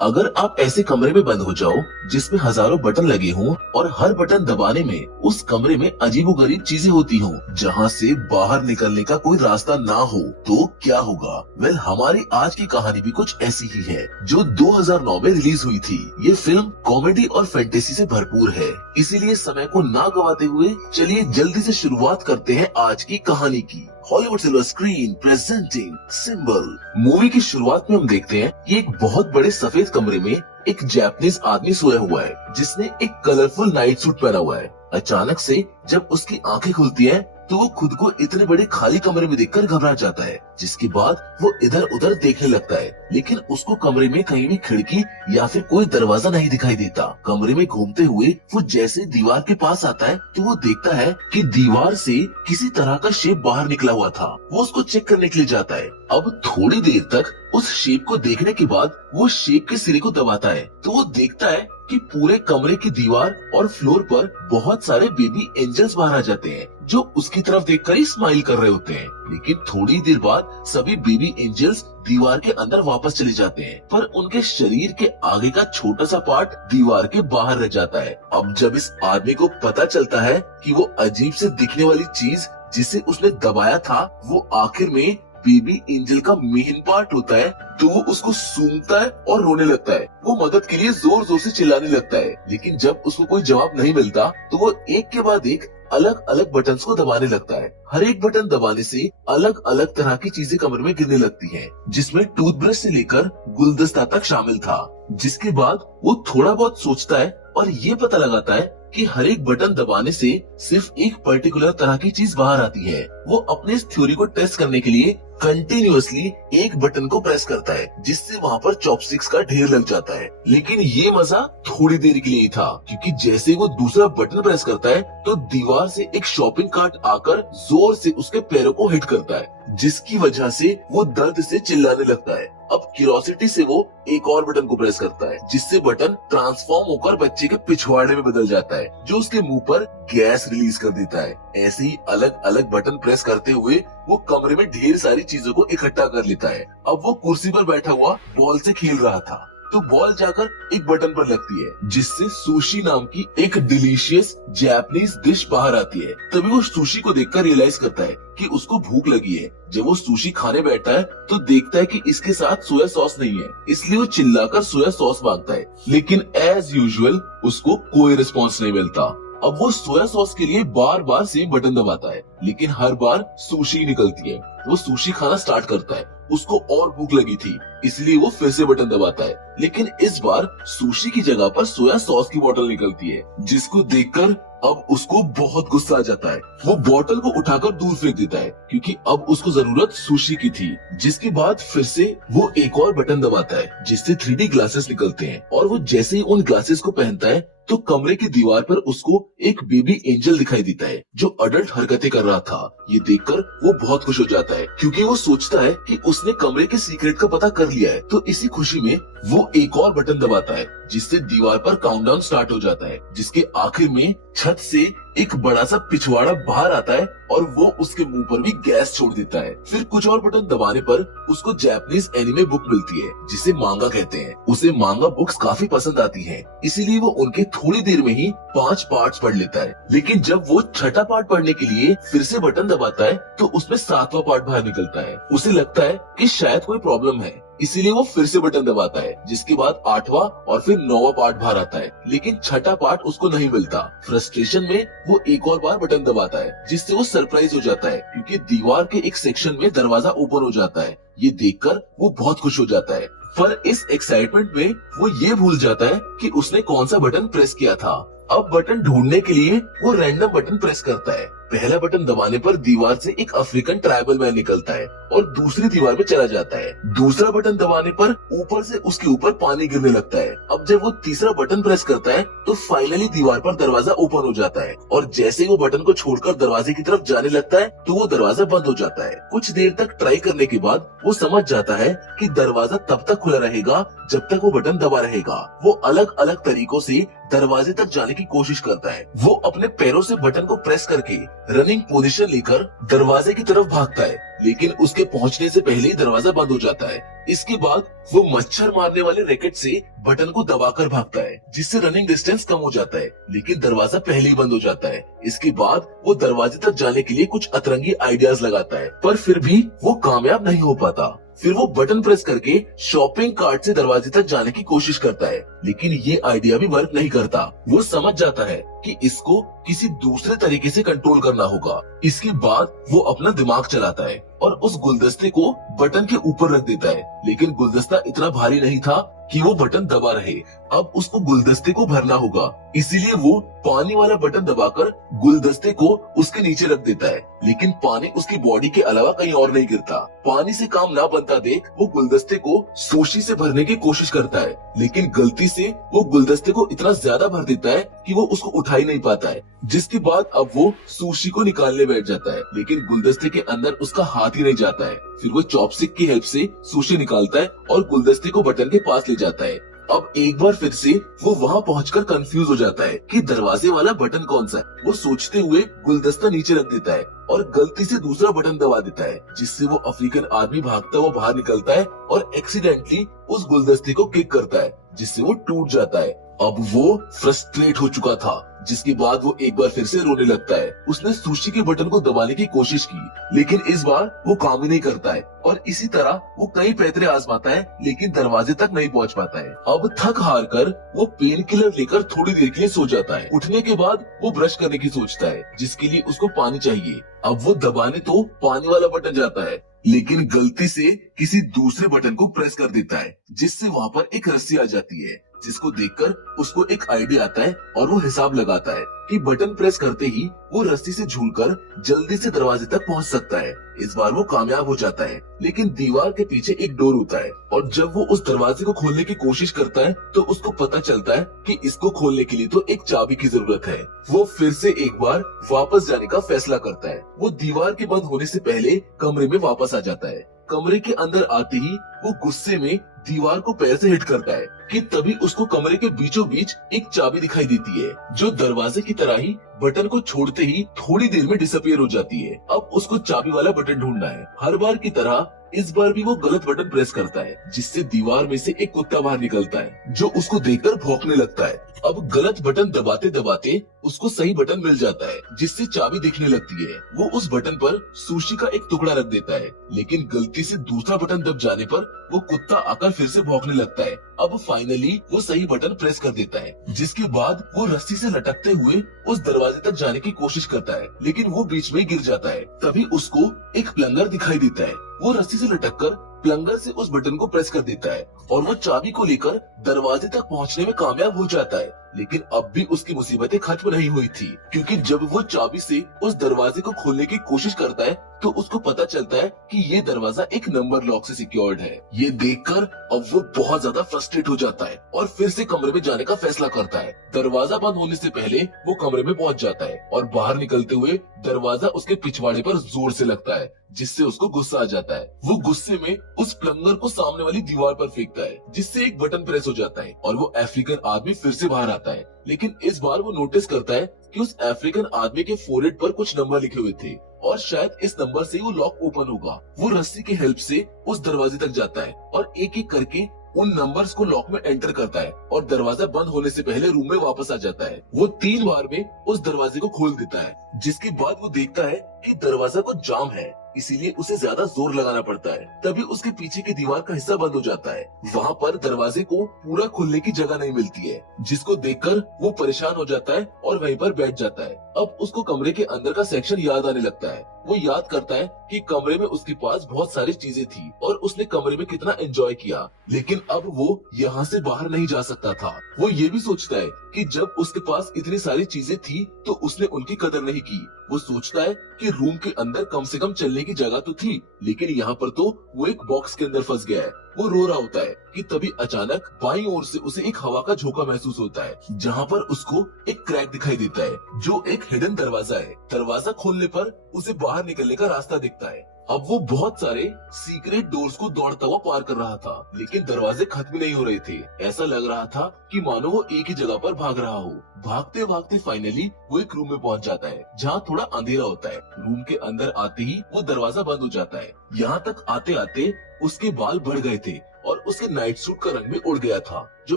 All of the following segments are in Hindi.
अगर आप ऐसे कमरे में बंद हो जाओ जिसमें हजारों बटन लगे हों और हर बटन दबाने में उस कमरे में अजीबोगरीब चीजें होती हों, जहां से बाहर निकलने का कोई रास्ता ना हो, तो क्या होगा? वेल, हमारी आज की कहानी भी कुछ ऐसी ही है, जो 2009 में रिलीज हुई थी। ये फिल्म कॉमेडी और फैंटेसी से भरपूर है, इसीलिए समय को ना गवाते हुए चलिए जल्दी से शुरुआत करते हैं आज की कहानी की। Hollywood silver screen presenting symbol. Movie की शुरुआत में हम देखते हैं कि एक बहुत बड़े सफेद कमरे में एक जापानीज आदमी सोया हुआ है, जिसने एक कलरफुल नाइट सूट पहना हुआ है। अचानक से जब उसकी आंखें खुलती हैं, तो वो खुद को इतने बड़े खाली कमरे में देखकर घबरा जाता है, जिसके बाद वो इधर उधर देखने लगता है, लेकिन उसको कमरे में कहीं भी खिड़की या फिर कोई दरवाजा नहीं दिखाई देता। कमरे में घूमते हुए वो जैसे दीवार के पास आता है, तो वो देखता है कि दीवार से किसी तरह का शेप बाहर निकला हुआ था। वो उसको चेक करने के लिए जाता है। अब थोड़ी देर तक उस शेप को देखने के बाद वो शेप के सिरे को दबाता है, तो वो देखता है कि पूरे कमरे की दीवार और फ्लोर पर बहुत सारे बेबी एंजल्स बाहर आ जाते हैं, जो उसकी तरफ देखकर ही स्माइल कर रहे होते हैं। लेकिन थोड़ी देर बाद सभी बेबी एंजल्स दीवार के अंदर वापस चले जाते हैं, पर उनके शरीर के आगे का छोटा सा पार्ट दीवार के बाहर रह जाता है। अब जब इस आदमी को पता चलता है कि वो अजीब से दिखने वाली चीज जिसे उसने दबाया था, वो आखिर में बेबी एंजल का मेन पार्ट होता है, तो वो उसको सूंघता है और रोने लगता है। वो मदद के लिए जोर जोर से चिल्लाने लगता है, लेकिन जब उसको कोई जवाब नहीं मिलता, तो वो एक के बाद एक अलग अलग बटन्स को दबाने लगता है। हर एक बटन दबाने से अलग अलग तरह की चीजें कमरे में गिरने लगती हैं, जिसमें टूथब्रश से लेकर गुलदस्ता तक शामिल था। जिसके बाद वो थोड़ा बहुत सोचता है और ये पता लगाता है कि हर एक बटन दबाने से सिर्फ एक पर्टिकुलर तरह की चीज बाहर आती है। वो अपने इस थ्योरी को टेस्ट करने के लिए कंटिन्यूअसली एक बटन को प्रेस करता है, जिससे वहाँ पर चॉपस्टिक्स का ढेर लग जाता है। लेकिन ये मजा थोड़ी देर के लिए ही था, क्योंकि जैसे वो दूसरा बटन प्रेस करता है, तो दीवार से एक शॉपिंग कार्ट आकर जोर से उसके पैरों को हिट करता है, जिसकी वजह से वो दर्द से चिल्लाने लगता है। अब क्यूरियोसिटी से वो एक और बटन को प्रेस करता है, जिससे बटन ट्रांसफॉर्म होकर बच्चे के पिछवाड़े में बदल जाता है, जो उसके मुंह पर गैस रिलीज कर देता है। ऐसे ही अलग अलग बटन प्रेस करते हुए वो कमरे में ढेर सारी चीजों को इकट्ठा कर लेता है। अब वो कुर्सी पर बैठा हुआ बॉल से खेल रहा था, तो बॉल जाकर एक बटन पर लगती है, जिससे सुशी नाम की एक डिलीशियस जापानीज डिश बाहर आती है। तभी वो सुशी को देखकर रियलाइज करता है कि उसको भूख लगी है। जब वो सुशी खाने बैठता है, तो देखता है कि इसके साथ सोया सॉस नहीं है, इसलिए वो चिल्लाकर सोया सॉस मांगता है, लेकिन एज यूजुअल उसको कोई रिस्पॉन्स नहीं मिलता। अब वो सोया सॉस के लिए बार बार सेम बटन दबाता है, लेकिन हर बार सुशी निकलती है। वो सुशी खाना स्टार्ट करता है। उसको और भूख लगी थी, इसलिए वो फिर से बटन दबाता है, लेकिन इस बार सुशी की जगह पर सोया सॉस की बोतल निकलती है, जिसको देखकर अब उसको बहुत गुस्सा आ जाता है। वो बोतल को उठाकर दूर फेंक देता है, क्योंकि अब उसको जरूरत सुशी की थी। जिसके बाद फिर से वो एक और बटन दबाता है, जिससे 3D ग्लासेस निकलते हैं, और वो जैसे ही उन ग्लासेस को पहनता है, तो कमरे की दीवार पर उसको एक बेबी एंजल दिखाई देता है, जो अडल्ट हरकतें कर रहा था। ये देखकर वो बहुत खुश हो जाता है, क्योंकि वो सोचता है कि उसने कमरे के सीक्रेट का पता कर लिया है। तो इसी खुशी में वो एक और बटन दबाता है, जिससे दीवार पर काउंटडाउन स्टार्ट हो जाता है, जिसके आखिर में छत से एक बड़ा सा पिछवाड़ा बाहर आता है और वो उसके मुंह पर भी गैस छोड़ देता है। फिर कुछ और बटन दबाने पर उसको जापानीज एनिमे बुक मिलती है, जिसे मांगा कहते हैं। उसे मांगा बुक्स काफी पसंद आती हैं, इसीलिए वो उनके थोड़ी देर में ही 5 पार्ट्स पढ़ लेता है। लेकिन जब वो छठा पार्ट पढ़ने के लिए फिर से बटन दबाता है, तो उसमें 7वां पार्ट बाहर निकलता है। उसे लगता है कि शायद कोई प्रॉब्लम है, इसीलिए वो फिर से बटन दबाता है, जिसके बाद 8वां और फिर 9वां पार्ट बाहर आता है, लेकिन छठा पार्ट उसको नहीं मिलता। फ्रस्ट्रेशन में वो एक और बार बटन दबाता है, जिससे वो सरप्राइज हो जाता है, क्योंकि दीवार के एक सेक्शन में दरवाजा ओपन हो जाता है। ये देखकर वो बहुत खुश हो जाता है, पर इस एक्साइटमेंट में वो ये भूल जाता है कि उसने कौन सा बटन प्रेस किया था। अब बटन ढूंढने के लिए वो रैंडम बटन प्रेस करता है। पहला बटन दबाने पर दीवार से एक अफ्रीकन ट्राइबल मैन निकलता है और दूसरी दीवार में चला जाता है। दूसरा बटन दबाने पर ऊपर से उसके ऊपर पानी गिरने लगता है। अब जब वो तीसरा बटन प्रेस करता है, तो फाइनली दीवार पर दरवाजा ओपन हो जाता है, और जैसे ही वो बटन को छोड़कर दरवाजे की तरफ जाने लगता है, तो वो दरवाजा बंद हो जाता है। कुछ देर तक ट्राई करने के बाद वो समझ जाता है कि दरवाजा तब तक खुला रहेगा जब तक वो बटन दबा रहेगा। वो अलग अलग तरीकों से दरवाजे तक जाने की कोशिश करता है। वो अपने पैरों से बटन को प्रेस करके रनिंग पोजीशन लेकर दरवाजे की तरफ भागता है, लेकिन उसके पहुंचने से पहले ही दरवाजा बंद हो जाता है। इसके बाद वो मच्छर मारने वाले रैकेट से बटन को दबाकर भागता है, जिससे रनिंग डिस्टेंस कम हो जाता है, लेकिन दरवाजा पहले ही बंद हो जाता है। इसके बाद वो दरवाजे तक जाने के लिए कुछ अतरंगी आइडियाज लगाता है, पर फिर भी वो कामयाब नहीं हो पाता। फिर वो बटन प्रेस करके शॉपिंग कार्ट से दरवाजे तक जाने की कोशिश करता है, लेकिन ये आइडिया भी वर्क नहीं करता। वो समझ जाता है कि इसको किसी दूसरे तरीके से कंट्रोल करना होगा। इसके बाद वो अपना दिमाग चलाता है और उस गुलदस्ते को बटन के ऊपर रख देता है, लेकिन गुलदस्ता इतना भारी नहीं था कि वो बटन दबा रहे। अब उसको गुलदस्ते को भरना होगा, इसीलिए वो पानी वाला बटन दबाकर गुलदस्ते को उसके नीचे रख देता है, लेकिन पानी उसकी बॉडी के अलावा कहीं और नहीं गिरता। पानी से काम ना बनता देख वो गुलदस्ते को सुशी से भरने की कोशिश करता है, लेकिन गलती से वो गुलदस्ते को इतना ज्यादा भर देता है कि वो उसको उठा ही नहीं पाता है। जिसके बाद अब वो सुशी को निकालने बैठ जाता है, लेकिन गुलदस्ते के अंदर उसका हाथ ही नहीं जाता है। फिर वो चॉपस्टिक की हेल्प से सुशी निकालता है और गुलदस्ते को बटन के पास ले जाता है। अब एक बार फिर से वो वहाँ पहुंचकर कंफ्यूज हो जाता है कि दरवाजे वाला बटन कौन सा है। वो सोचते हुए गुलदस्ता नीचे रख देता है और गलती से दूसरा बटन दबा देता है, जिससे वो अफ्रीकन आदमी भागता हुआ बाहर निकलता है और एक्सीडेंटली उस गुलदस्ते को किक करता है, जिससे वो टूट जाता है। अब वो फ्रस्ट्रेट हो चुका था, जिसके बाद वो एक बार फिर से रोने लगता है। उसने सुशी के बटन को दबाने की कोशिश की, लेकिन इस बार वो काम ही नहीं करता है और इसी तरह वो कई पैतरे आजमाता है, लेकिन दरवाजे तक नहीं पहुंच पाता है। अब थक हार कर वो पेन किलर लेकर थोड़ी देर के लिए सो जाता है। उठने के बाद वो ब्रश करने की सोचता है, जिसके लिए उसको पानी चाहिए। अब वो दबाने तो पानी वाला बटन जाता है, लेकिन गलती से किसी दूसरे बटन को प्रेस कर देता है, जिससे वहाँ पर एक रस्सी आ जाती है, जिसको देखकर उसको एक आइडिया आता है और वो हिसाब लगाता है कि बटन प्रेस करते ही वो रस्सी से झूलकर जल्दी से दरवाजे तक पहुंच सकता है। इस बार वो कामयाब हो जाता है, लेकिन दीवार के पीछे एक डोर होता है और जब वो उस दरवाजे को खोलने की कोशिश करता है तो उसको पता चलता है कि इसको खोलने के लिए तो एक चाबी की जरूरत है। वो फिर से एक बार वापस जाने का फैसला करता है। वो दीवार के बंद होने से पहले कमरे में वापस आ जाता है। कमरे के अंदर आते ही वो गुस्से में दीवार को पैर से हिट करता है कि तभी उसको कमरे के बीचों बीच एक चाबी दिखाई देती है, जो दरवाजे की तरह ही बटन को छोड़ते ही थोड़ी देर में डिसअपियर हो जाती है। अब उसको चाबी वाला बटन ढूंढना है। हर बार की तरह इस बार भी वो गलत बटन प्रेस करता है, जिससे दीवार में से एक कुत्ता बाहर निकलता है, जो उसको देखकर भौंकने लगता है। अब गलत बटन दबाते दबाते उसको सही बटन मिल जाता है, जिससे चाबी दिखने लगती है। वो उस बटन पर सुशी का एक टुकड़ा रख देता है, लेकिन गलती से दूसरा बटन दब जाने पर वो कुत्ता आकर फिर से भौंकने लगता है। अब फाइनली वो सही बटन प्रेस कर देता है, जिसके बाद वो रस्सी से लटकते हुए उस दरवाजे तक जाने की कोशिश करता है, लेकिन वो बीच में गिर जाता है। तभी उसको एक प्लंगर दिखाई देता है। वो रस्सी से लटककर प्लंगर से उस बटन को प्रेस कर देता है और वो चाबी को लेकर दरवाजे तक पहुंचने में कामयाब हो जाता है। लेकिन अब भी उसकी मुसीबतें खत्म नहीं हुई थी, क्योंकि जब वो चाबी से उस दरवाजे को खोलने की कोशिश करता है तो उसको पता चलता है कि ये दरवाजा एक नंबर लॉक से सिक्योर्ड है। ये देखकर अब वो बहुत ज्यादा फ्रस्ट्रेट हो जाता है और फिर से कमरे में जाने का फैसला करता है। दरवाजा बंद होने से पहले वो कमरे में पहुंच जाता है और बाहर निकलते हुए दरवाजा उसके पिछवाड़े पर जोर से लगता है, जिससे उसको गुस्सा आ जाता है। वो गुस्से में उस प्लंगर को सामने वाली दीवार पर फेंकता है, जिससे एक बटन प्रेस हो जाता है और वो अफ्रीकन आदमी फिर से बाहर आता है। लेकिन इस बार वो नोटिस करता है कि उस अफ्रीकन आदमी के फोरहेड पर कुछ नंबर लिखे हुए थे और शायद इस नंबर से वो लॉक ओपन होगा। वो रस्सी की हेल्प से उस दरवाजे तक जाता है और एक एक करके उन नंबर्स को लॉक में एंटर करता है और दरवाजा बंद होने से पहले रूम में वापस आ जाता है। वो 3 बार में उस दरवाजे को खोल देता है, जिसके बाद वो देखता है कि दरवाजा को जाम है, इसीलिए उसे ज्यादा जोर लगाना पड़ता है। तभी उसके पीछे की दीवार का हिस्सा बंद हो जाता है। वहाँ पर दरवाजे को पूरा खुलने की जगह नहीं मिलती है, जिसको देखकर वो परेशान हो जाता है और वहीं पर बैठ जाता है। अब उसको कमरे के अंदर का सेक्शन याद आने लगता है। वो याद करता है कि कमरे में उसके पास बहुत सारी चीजें थी और उसने कमरे में कितना एंजॉय किया, लेकिन अब वो यहाँ से बाहर नहीं जा सकता था। वो ये भी सोचता है कि जब उसके पास इतनी सारी चीजें थी तो उसने उनकी कदर नहीं की। वो सोचता है कि रूम के अंदर कम से कम चलने की जगह तो थी, लेकिन यहाँ पर तो वो एक बॉक्स के अंदर फंस गया है। वो रो रहा होता है कि तभी अचानक बाईं ओर से उसे एक हवा का झोंका महसूस होता है, जहाँ पर उसको एक क्रैक दिखाई देता है, जो एक हिडन दरवाजा है। दरवाजा खोलने पर उसे बाहर निकलने का रास्ता दिखता है। अब वो बहुत सारे सीक्रेट डोर्स को दौड़ता हुआ पार कर रहा था, लेकिन दरवाजे खत्म नहीं हो रहे थे। ऐसा लग रहा था कि मानो वो एक ही जगह पर भाग रहा हो। भागते भागते फाइनली वो एक रूम में पहुंच जाता है, जहाँ थोड़ा अंधेरा होता है। रूम के अंदर आते ही वो दरवाजा बंद हो जाता है। यहाँ तक आते आते उसके बाल बढ़ गए थे और उसके नाइट सूट का रंग भी उड़ गया था, जो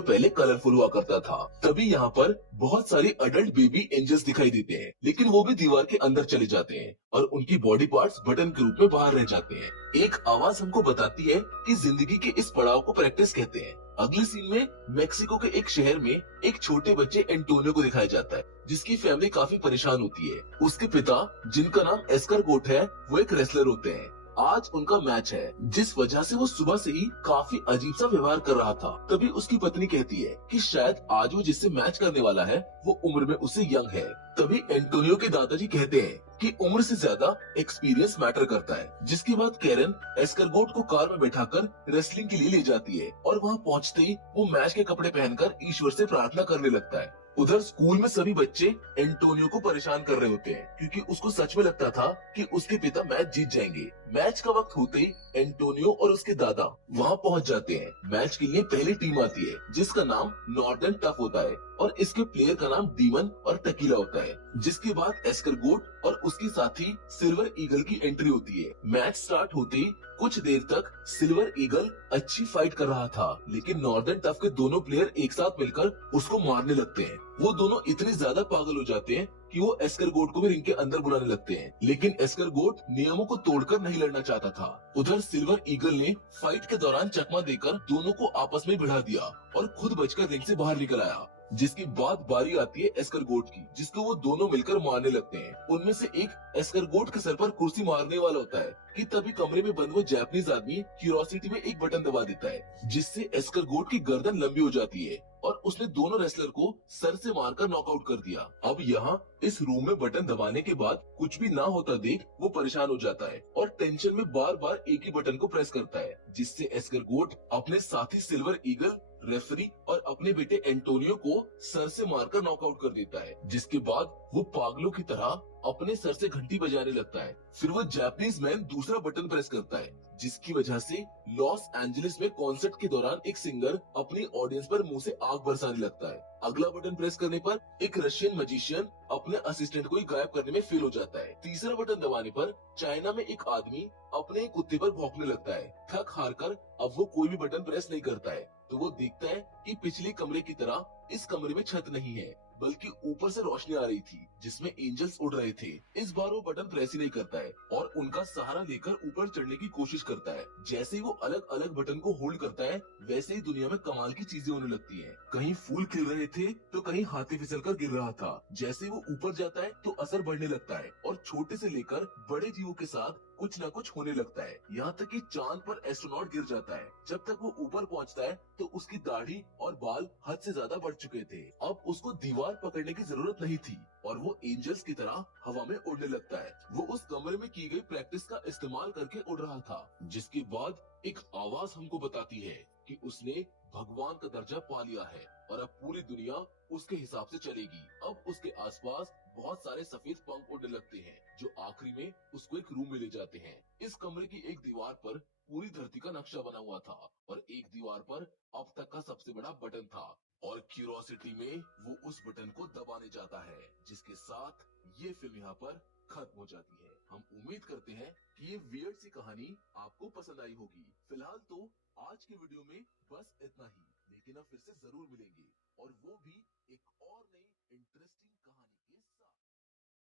पहले कलरफुल हुआ करता था। तभी यहाँ पर बहुत सारे अडल्ट बेबी एंजल्स दिखाई देते हैं, लेकिन वो भी दीवार के अंदर चले जाते हैं और उनकी बॉडी पार्ट्स बटन के रूप में बाहर रह जाते हैं। एक आवाज हमको बताती है कि जिंदगी के इस पड़ाव को प्रैक्टिस कहते हैं। अगले सीन में मेक्सिको के एक शहर में एक छोटे बच्चे एंटोनियो को दिखाया जाता है, जिसकी फैमिली काफी परेशान होती है। उसके पिता, जिनका नाम एस्कर गोट है, वो एक रेसलर होते हैं। आज उनका मैच है, जिस वजह से वो सुबह से ही काफी अजीब सा व्यवहार कर रहा था। तभी उसकी पत्नी कहती है कि शायद आज वो जिससे मैच करने वाला है वो उम्र में उससे यंग है। तभी एंटोनियो के दादाजी कहते हैं कि उम्र से ज्यादा एक्सपीरियंस मैटर करता है। जिसके बाद कैरन एस्करगोट को कार में बैठाकर रेसलिंग के लिए ले जाती है और वहाँ पहुँचते ही वो मैच के कपड़े पहनकर ईश्वर से प्रार्थना करने लगता है। उधर स्कूल में सभी बच्चे एंटोनियो को परेशान कर रहे होते हैं, क्योंकि उसको सच में लगता था कि उसके पिता मैच जीत जाएंगे। मैच का वक्त होते ही एंटोनियो और उसके दादा वहां पहुंच जाते हैं। मैच के लिए पहली टीम आती है, जिसका नाम नॉर्दर्न टफ होता है और इसके प्लेयर का नाम डीमन और टकीला होता है। जिसके बाद एस्करगोट और उसके साथी सिल्वर ईगल की एंट्री होती है। मैच स्टार्ट होते ही कुछ देर तक सिल्वर ईगल अच्छी फाइट कर रहा था, लेकिन नॉर्दर्न टफ के दोनों प्लेयर एक साथ मिलकर उसको मारने लगते हैं। वो दोनों इतने ज्यादा पागल हो जाते हैं कि वो एस्करगोट को भी रिंग के अंदर बुलाने लगते हैं, लेकिन एस्करगोट नियमों को तोड़कर नहीं लड़ना चाहता था। उधर सिल्वर ईगल ने फाइट के दौरान चकमा देकर दोनों को आपस में भिड़ा दिया और खुद बचकर रिंग से बाहर निकल आया। जिसके बाद बारी आती है एस्करगोट की, जिसको वो दोनों मिलकर मारने लगते हैं। उनमें से एक एस्करगोट के सर पर कुर्सी मारने वाला होता है कि तभी कमरे में बंद हुआ जापानीज आदमी क्यूरोसिटी में एक बटन दबा देता है, जिससे एस्करगोट की गर्दन लंबी हो जाती है और उसने दोनों रेसलर को सर से मारकर नॉकआउट कर दिया। अब यहाँ इस रूम में बटन दबाने के बाद कुछ भी ना होता देख वो परेशान हो जाता है और टेंशन में बार बार एक ही बटन को प्रेस करता है, जिससे एस्करगोट अपने साथी सिल्वर ईगल, रेफरी और अपने बेटे एंटोनियो को सर से मारकर नॉकआउट कर देता है। जिसके बाद वो पागलों की तरह अपने सर से घंटी बजाने लगता है। फिर वो जापानीज मैन दूसरा बटन प्रेस करता है, जिसकी वजह से लॉस एंजलिस में कॉन्सर्ट के दौरान एक सिंगर अपनी ऑडियंस पर मुंह से आग बरसाने लगता है। अगला बटन प्रेस करने पर एक रशियन मैजिशियन अपने असिस्टेंट को ही गायब करने में फेल हो जाता है। तीसरा बटन दबाने पर चाइना में एक आदमी अपने कुत्ते पर भौंकने लगता है। थक हार कर अब वो कोई भी बटन प्रेस नहीं करता है, तो वो देखता है कि पिछले कमरे की तरह इस कमरे में छत नहीं है, बल्कि ऊपर से रोशनी आ रही थी जिसमें एंजल्स उड़ रहे थे। इस बार वो बटन प्रेस ही नहीं करता है और उनका सहारा लेकर ऊपर चढ़ने की कोशिश करता है। जैसे ही वो अलग अलग बटन को होल्ड करता है, वैसे ही दुनिया में कमाल की चीजें होने लगती हैं। कहीं फूल खिल रहे थे तो कहीं हाथी फिसल कर गिर रहा था। जैसे ही वो ऊपर जाता है तो असर बढ़ने लगता है और छोटे से लेकर बड़े जीवों के साथ कुछ न कुछ होने लगता है। यहाँ तक कि चांद पर एस्ट्रोनॉट गिर जाता है। जब तक वो ऊपर पहुँचता है तो उसकी दाढ़ी और बाल हद से ज्यादा बढ़ चुके थे। अब उसको दीवार पकड़ने की जरूरत नहीं थी और वो एंजल्स की तरह हवा में उड़ने लगता है। वो उस कमरे में की गई प्रैक्टिस का इस्तेमाल करके उड़ रहा था, जिसके बाद एक आवाज हमको बताती है कि उसने भगवान का दर्जा पा लिया है और अब पूरी दुनिया उसके हिसाब से चलेगी। अब उसके आसपास बहुत सारे सफेद पंख उड़ने लगते हैं, जो आखिरी में उसको एक रूम में ले जाते हैं। इस कमरे की एक दीवार पर पूरी धरती का नक्शा बना हुआ था और एक दीवार पर अब तक का सबसे बड़ा बटन था और क्यूरोसिटी में वो उस बटन को दबाने जाता है, जिसके साथ ये फिल्म यहाँ पर खत्म हो जाती है। हम उम्मीद करते हैं कि ये वियर्ड सी कहानी आपको पसंद आई होगी। फिलहाल तो आज की वीडियो में बस इतना ही, लेकिन अब फिर से जरूर मिलेंगे और वो भी एक और नई इंटरेस्टिंग कहानी।